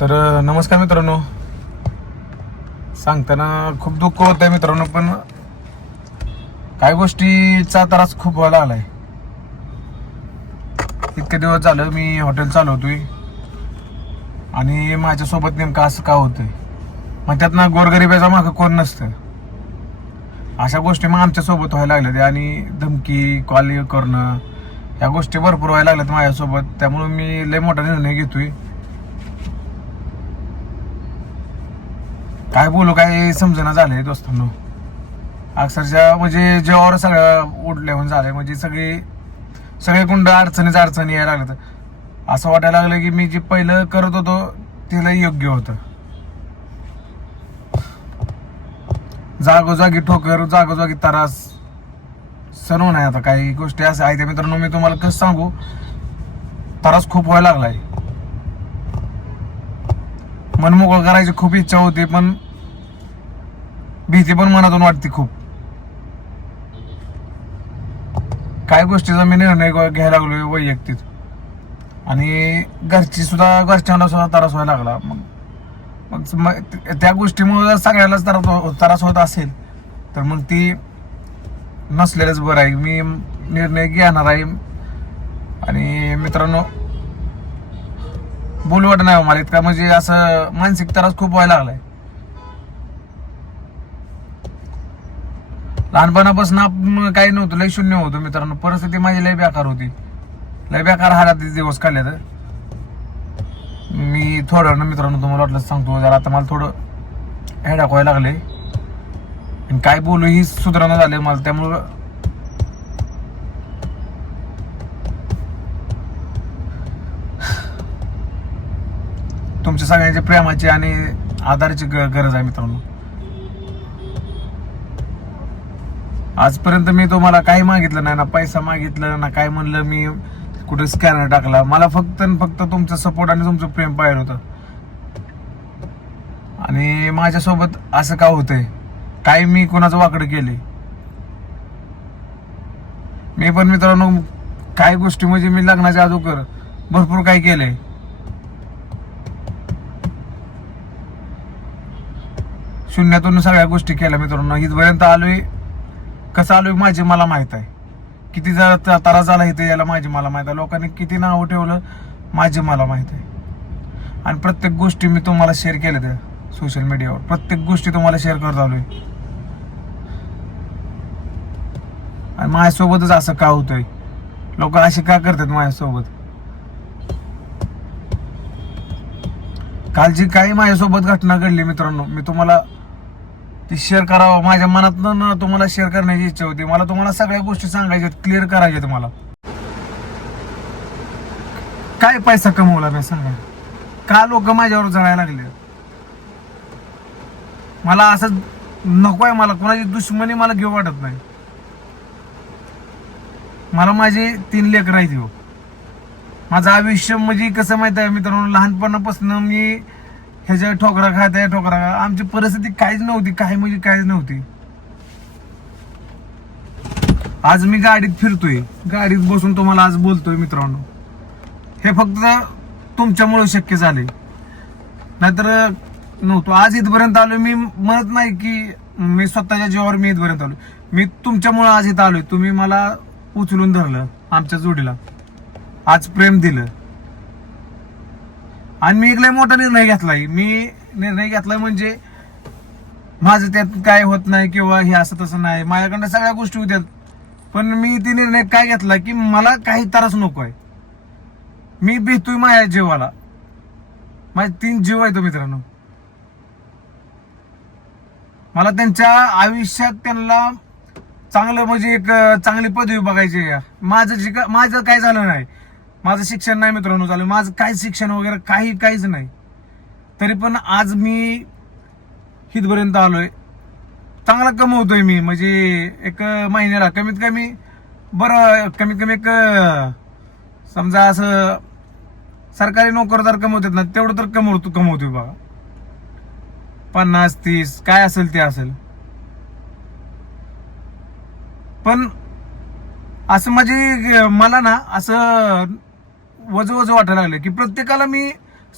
तर नमस्कार मित्रांनो. सांगताना खूप दुःख होत आहे मित्रांनो पण काही गोष्टीचा त्रास खूप व्हायला आलाय. इतके दिवस झालं मी हॉटेल चालवतोय आणि माझ्यासोबत नेमकं असं का होतंय? मग त्यातनं गोरगरिबाचा मागं कोण नसतं. अशा गोष्टी मग आमच्यासोबत व्हायला लागल्या आणि धमकी कॉल करणं ह्या गोष्टी भरपूर व्हायला लागल्यात माझ्यासोबत. त्यामुळे मी लय मोठा निर्णय घेतोय. काय बोलू काय समजना झालंय दोस्तांनो. अक्षरशः म्हणजे जेवावर सगळं उडल्याहून झालंय. म्हणजे सगळी सगळे कुंड अडचणीच अडचणी यायला लागलं असं वाटायला लागलं की मी जे पहिलं करत होतो तिला योग्य होतं. जागोजागी ठोकर जागोजागी त्रास. सण नाही आता. काही गोष्टी असं आहेत. मित्रांनो मी तुम्हाला कसं सांगू? त्रास खूप व्हायला लागलाय. मनमोकळ करायची खूप इच्छा होती पण भीती पण मनातून वाटते खूप. काय गोष्टीचा मी निर्णय घ्यायला लागलो वैयक्तिक. आणि घरची सुद्धा घरच्यांना सुद्धा त्रास व्हायला लागला. मग मग त्या गोष्टीमुळे जर सगळ्यालाच हो- त्रास होत असेल तर मग ती नसलेलंच बरं आहे. मी निर्णय घेणार आहे. आणि मित्रांनो बोलवट नाही हो मला इतका. म्हणजे असं मानसिक त्रास खूप व्हायला लागलाय. लहानपणापासून आपण काही नव्हतं लय शून्य होतो मित्रांनो. परिस्थिती माझी लय बेकार होती. लय बेकार हारात दिवस काढले तर मी थोडं ना मित्रांनो तुम्हाला वाटलं सांगतो जरा आता मला थोडं हेडाक व्हायला लागले आणि काय बोलू ही सुधारणा झाले मला. त्यामुळं तुमच्या सगळ्यांच्या प्रेमाची आणि आधाराची ग- गरज आहे मित्रांनो. आजपर्यंत मी तुम्हाला काही मागितलं नाही ना पैसा मागितलं ना काय म्हणलं मी कुठे स्कॅनर टाकला. मला फक्त आणि फक्त तुमचं सपोर्ट आणि तुमचं प्रेम पाहिजे होतं. आणि माझ्यासोबत असं का होतंय? काय मी कोणाचं वाकडं केले मी पण मित्रांनो काही गोष्टी म्हणजे मी लग्नाच्या अगोदर भरपूर काही केलंय. शून्यातून सगळ्या गोष्टी केल्या मित्रांनो. इथपर्यंत आलोय. कसं आलोय माझी मला माहीत आहे. किती जरा तारा त्रास झाला इथे याला माझी मला माहीत आहे. लोकांनी किती नाव ठेवलं माझी मला माहीत आहे. आणि प्रत्येक गोष्टी मी तुम्हाला शेअर केल्या त्या सोशल मीडियावर प्रत्येक गोष्टी तुम्हाला शेअर करत आलोय. आणि माझ्यासोबतच असं का होतंय? लोक असे का करतात माझ्यासोबत? काल जी काही माझ्यासोबत घटना घडली मित्रांनो मी तुम्हाला ती शेअर करावं. माझ्या मनातनं ना तुम्हाला शेअर करण्याची इच्छा होती. मला तुम्हाला सगळ्या गोष्टी सांगायच्या क्लिअर करायच्या तुम्हाला काय पैसा कमवला मी सांगा. का लोक माझ्यावर जळायला लागले? मला असं नको आहे मला. कोणाची दुश्मनी मला घेऊ वाटत नाही. मला माझे तीन लेकर आहेत हो. माझं आयुष्य म्हणजे कसं माहीत आहे मित्रांनो? लहानपणापासून मी ह्याच्या ठोकरा खात आहे ठोकरा खा आमची परिस्थिती काहीच नव्हती काही म्हणजे काहीच नव्हती. आज मी गाडीत फिरतोय. गाडीत बसून तुम्हाला आज बोलतोय मित्रांनो. हे फक्त तुमच्यामुळे शक्य झाले नाहीतर नव्हतो. आज इथपर्यंत आलो मी म्हणत नाही की मी स्वतःच्या जीवावर मी इथपर्यंत आलो मी तुमच्यामुळे आज इथं आलोय. तुम्ही मला उचलून धरलं आमच्या जोडीला. आज प्रेम दिलं. आणि मी एक लय मोठा निर्णय घेतलाय. मी निर्णय घेतलाय म्हणजे माझं त्यात काय होत नाही किंवा हे असं तसं नाही. माझ्याकडनं सगळ्या गोष्टी होत्यात पण मी ती निर्णय काय घेतला की मला काही त्रास नको आहे. मी भेटतोय माझ्या जीवाला. माझे तीन जीव आहे तो मित्रांनो. मला त्यांच्या आयुष्यात त्यांना चांगलं म्हणजे एक चांगली पदवी बघायची माझं जी का- माझं काय झालं नाही. माझं शिक्षण नाही मित्रांनो झालं. माझं काय शिक्षण वगैरे काही काहीच नाही. तरी पण आज मी इथपर्यंत आलोय. चांगला कमवतोय मी. म्हणजे एक महिन्याला कमीत कमी बरं कमीत कमी एक समजा असं सरकारी नोकरदार कमवतात ना तेवढं तर कमवतो कमवतोय बघा. पन्नास तीस काय असेल ते असेल. पण असं म्हणजे मला ना असं वज वज वाटायला लागलं की प्रत्येकाला मी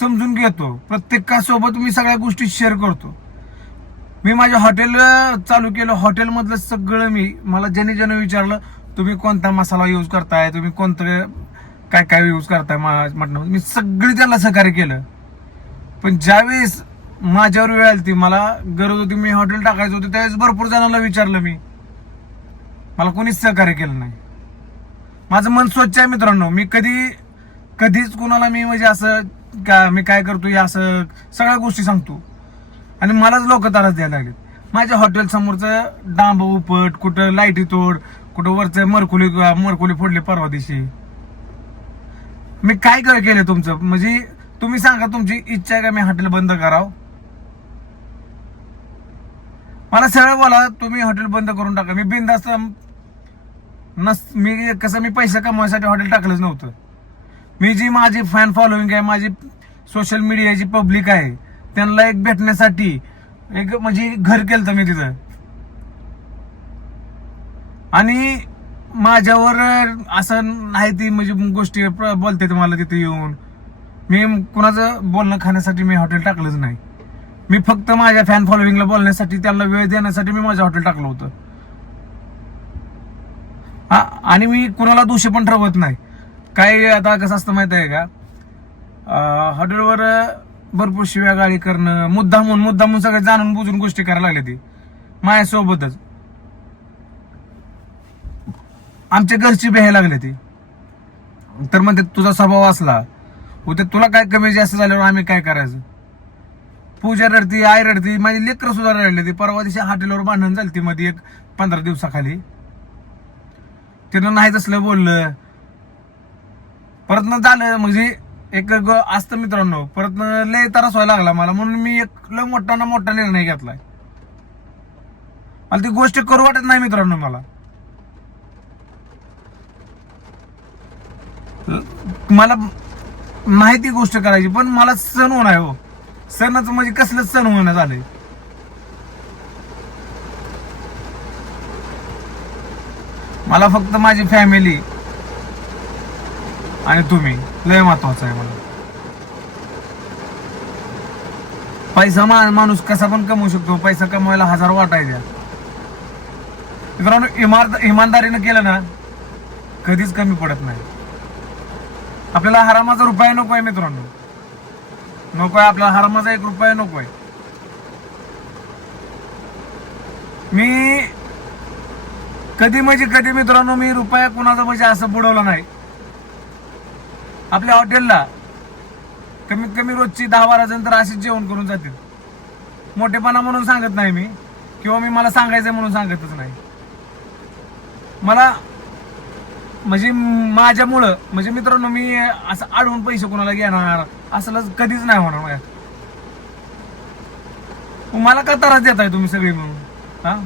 समजून घेतो. प्रत्येकासोबत मी सगळ्या गोष्टी शेअर करतो. मी माझ्या हॉटेल चालू केलं. हॉटेलमधलं सगळं मी मला ज्याने ज्याने विचारलं तुम्ही कोणता मसाला यूज करताय? तुम्ही कोणतं काय काय यूज करताय? म्हटलं मी सगळी त्याला सहकार्य केलं. पण ज्यावेळेस माझ्यावर वेळ आली ती मला गरज होती मी हॉटेल टाकायचं होतं त्यावेळेस भरपूर जणांना विचारलं मी. मला कोणीच सहकार्य केलं नाही. माझं मन स्वच्छ आहे मित्रांनो. मी कधी कधीच कुणाला मी म्हणजे असं का मी काय करतो हे असं सगळ्या गोष्टी सांगतो. आणि मलाच लोक त्रास द्यायला लागले माझ्या हॉटेल समोरचं डांब उपट कुठं लाईटी तोड कुठं वरचं मरकुली मरकुली फोडली परवा दिवशी. मी काय काय केलं तुमचं? म्हणजे तुम्ही सांगा तुमची इच्छा आहे का मी हॉटेल बंद करावं? मला सरळ बोला तुम्ही हॉटेल बंद करून टाका. मी बिंदास्त नस मी कसं मी पैसे कमवायसाठी हॉटेल टाकलंच नव्हतं. मी जी माझी फॅन फॉलोईंग आहे माझी सोशल मीडियाची पब्लिक आहे त्यांना एक भेटण्यासाठी एक म्हणजे घर केलं मी तिथं. आणि माझ्यावर असं नाही ती म्हणजे गोष्टी प्र- बोलते मला तिथे येऊन. मी कुणाचं बोलणं खाण्यासाठी मी हॉटेल टाकलंच नाही. मी फक्त माझ्या फॅन फॉलोईंगला बोलण्यासाठी त्यांना वेळ देण्यासाठी मी माझं हॉटेल टाकलं होतं. आणि मी कुणाला दोषी पण ठरवत नाही. काही आता कसं असतं माहीत आहे का? हॉटेलवर भरपूर शिव्या गाडी करणं मुद्दामून मुद्दामून सगळे जाणून बुजून गोष्टी करायला लागल्या ती. माझ्यासोबतच. आमच्या घरची बेहायला लागली ती. तर मग तुझा स्वभाव असला. उद्या तुला काय कमी जास्त झाल्यावर आम्ही काय करायचं? पूजा रडती आई रडती माझी लेकर सुद्धा रडली ती. परवा दिवशी हॉटेलवर भांडण झाली ती मध्ये एक पंधरा दिवसाखाली. तिनं नाही तसलं बोललं. परत न झालं म्हणजे एक ग- असतं मित्रांनो परत न लय त्रास व्हायला लागला मला म्हणून मी एक लय मोठा ना मोठा निर्णय घेतलाय. मला ती गोष्ट करू वाटत नाही मित्रांनो मला. ल- मला नाही ती गोष्ट करायची पण मला सण होणार हो. सणाचं म्हणजे कसलं सण होणं झालंय? मला फक्त माझी फॅमिली आणि तुम्ही. लय महत्वाचं आहे मला पैसा मा- माणूस कसा पण कमवू शकतो. पैसा कमवायला हजार वाट आहे द्या मित्रांनो इमार इमानदारीनं केलं ना कधीच कमी पडत नाही. आपल्याला हरामाचा रुपया नको आहे मित्रांनो. नको आहे आपल्याला हरामाचा एक रुपया नको आहे. मी कधी म्हणजे कधी मित्रांनो मी रुपया कुणाचा म्हणजे असं बुडवलं नाही. आपल्या हॉटेलला कमीत कमी रोजची दहा बारा जण तर असेच जेवण करून जातील. मोठेपणा म्हणून सांगत नाही मी किंवा मी मला सांगायचं म्हणून सांगतच नाही. मला म्हणजे माझ्यामुळं म्हणजे मित्रांनो मी असं अडवून पैसे कोणाला घेणार असलंच कधीच नाही होणार माझ्या मला का त्रास देताय तुम्ही सगळे म्हणून हा?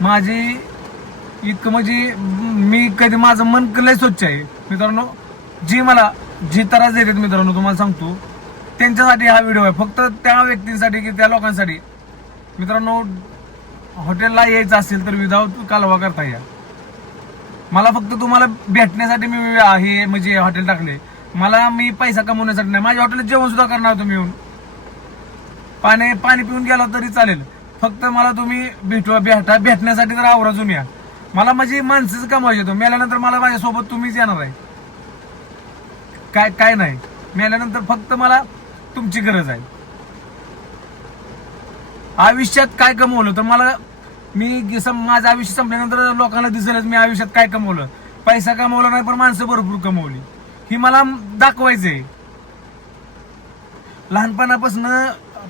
माझी इतकं म्हणजे मी कधी माझं मन लय स्वच्छ आहे. मित्रांनो जी मला जी त्रास देतात मित्रांनो तुम्हाला सांगतो. त्यांच्यासाठी हा व्हिडिओ आहे. फक्त त्या व्यक्तींसाठी की त्या लोकांसाठी. मित्रांनो हॉटेलला यायचं असेल तर विदाऊट कालवा करता या. मला फक्त तुम्हाला भेटण्यासाठी मी हे म्हणजे हॉटेल टाकले. मला मी पैसा कमवण्यासाठी नाही. माझ्या हॉटेलात जेवण सुद्धा करणार तुम्ही येऊन. पाणी पाणी पिऊन गेला तरी चालेल. फक्त मला तुम्ही भेटवा भेटा भेटण्यासाठी तर आवर्जून या. मला माझी माणसंच कमवायची तो मेल्यानंतर मला माझ्यासोबत तुम्हीच येणार आहे. काय काय नाही. मेल्यानंतर फक्त मला तुमची गरज आहे. आयुष्यात काय कमवलं तर मला मी सम- माझं आयुष्य संपल्यानंतर लोकांना दिसेलच मी आयुष्यात काय कमवलं. पैसा कमवला नाही पण माणसं भरपूर कमवली. ही मला दाखवायचंय. लहानपणापासून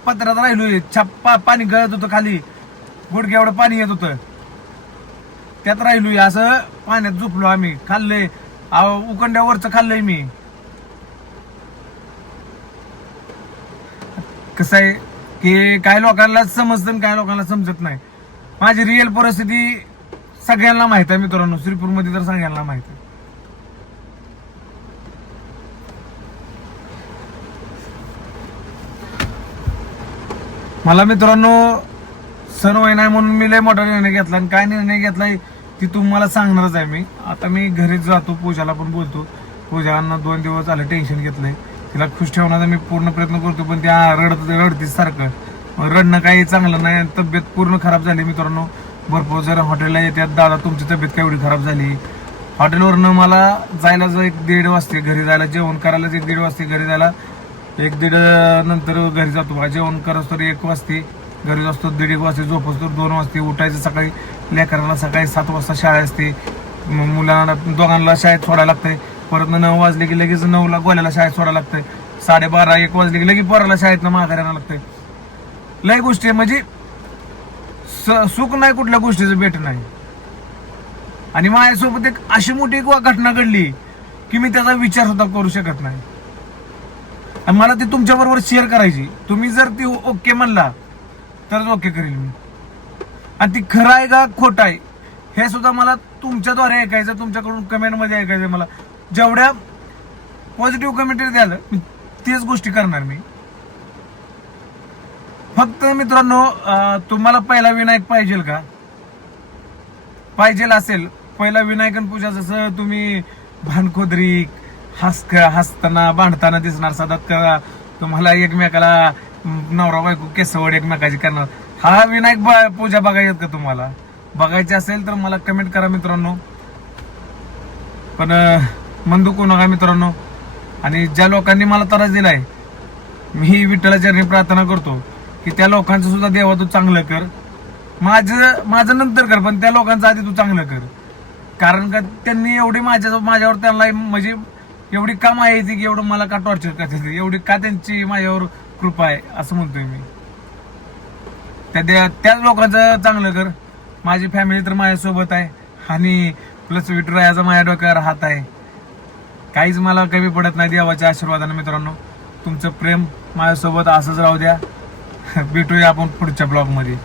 पत्रात राहिलोय छाप पा- पाणी गळत होतं खाली. गुडघ्या एवढं पाणी येत होतं. त्यात राहिलोय असं पाण्यात झोपलो आम्ही खाल्लंय. उकंड्यावरचं खाल्लंय मी. कसं आहे की काही लोकांना समजतं आणि काही लोकांना समजत नाही. माझी रिअल परिस्थिती सगळ्यांना माहीत आहे मित्रांनो. श्रीपूरमध्ये तर सगळ्यांना माहीत आहे. मला मित्रांनो सण वय नाही म्हणून मी लय मोठा निर्णय घेतला आणि काय निर्णय घेतलाय ती तुम्हाला सांगणारच आहे मी. आता मी घरीच जातो पूजाला पण बोलतो. पूजांना दोन दिवस झाले टेन्शन घेतलंय. तिला खुश ठेवण्याचा मी पूर्ण प्रयत्न करतो पण त्या रडत रडतीच सारखं रडणं काही चांगलं नाही आणि तब्येत पूर्ण खराब झाली मित्रांनो. भरपूर जर हॉटेलला येतात दादा तुमची तब्येत केवढी खराब झाली? हॉटेलवरनं मला जायला जर एक दीड वाजते घरी जायला जेवण करायलाच एक दीड वाजते घरी जायला एक दीड नंतर घरी जातो. जेवण करत तर एक वाजते घरी असतो दीड एक वाजते झोपस तर दोन वाजते उठायचं सकाळी लेकरांना सकाळी सात वाजता शाळा असते. मग मुलांना दोघांना शाळेत सोडायला लागते परत नऊ वाजले की लगेच नऊला गोल्याला शाळेत सोडायला लागतंय. साडेबारा एक वाजले की लगेच पोराला शाळेतनं माघारायला लागतंय. लय गोष्टी आहे म्हणजे स- सुख नाही कुठल्या गोष्टीचं भेट नाही. आणि माझ्यासोबत एक अशी मोठी एक घटना घडली की मी त्याचा विचार सुद्धा करू शकत नाही. आणि मला ती तुमच्या बरोबर शेअर करायची. तुम्ही जर ती ओके म्हणला तरच ओके करेल मी. आणि ती खरं आहे का खोट आहे हे सुद्धा मला तुमच्याद्वारे ऐकायचं तुमच्याकडून कमेंटमध्ये ऐकायचं मला. जेवढ्या पॉझिटिव्ह कमेंट द्याल तेच गोष्टी करणार मी. फक्त मित्रांनो तुम्हाला पहिला विनायक पाहिजे का? पाहिजे असेल. पहिला विनायकन पूजा जसं तुम्ही भानखोदरी हस हसताना भांडताना दिसणार सतत का तुम्हाला एकमेकाला नवरा बायको केसवड एकमेकाची करणार. हा विनायक पूजा बघायची का तुम्हाला? बघायची असेल तर मला कमेंट करा मित्रांनो. पण मन दुखू नका मित्रांनो. आणि ज्या लोकांनी मला त्रास दिलाय मी विठ्ठलाच्या प्रार्थना करतो की त्या लोकांचं सुद्धा देवा तू चांगलं कर. माझं माझं नंतर कर पण त्या लोकांचं आधी तू चांगलं कर. कारण का त्यांनी एवढी माझ्या माझ्यावर त्यांना म्हणजे एवढी का माहिती की एवढं मला का टॉर्चर करते? एवढी का त्यांची माझ्यावर कृपा आहे? असं म्हणतोय मी. त्या त्या- त्याच लोकांचं चांगलं कर. माझी फॅमिली तर माझ्यासोबत आहे. आणि प्लस विठुरायाचा माझ्या डोक्यावर हात आहे. काहीच मला कमी पडत नाही देवाच्या आशीर्वादाने मित्रांनो. तुमचं प्रेम माझ्यासोबत असंच राहू द्या. भेटूया आपण पुढच्या ब्लॉगमध्ये.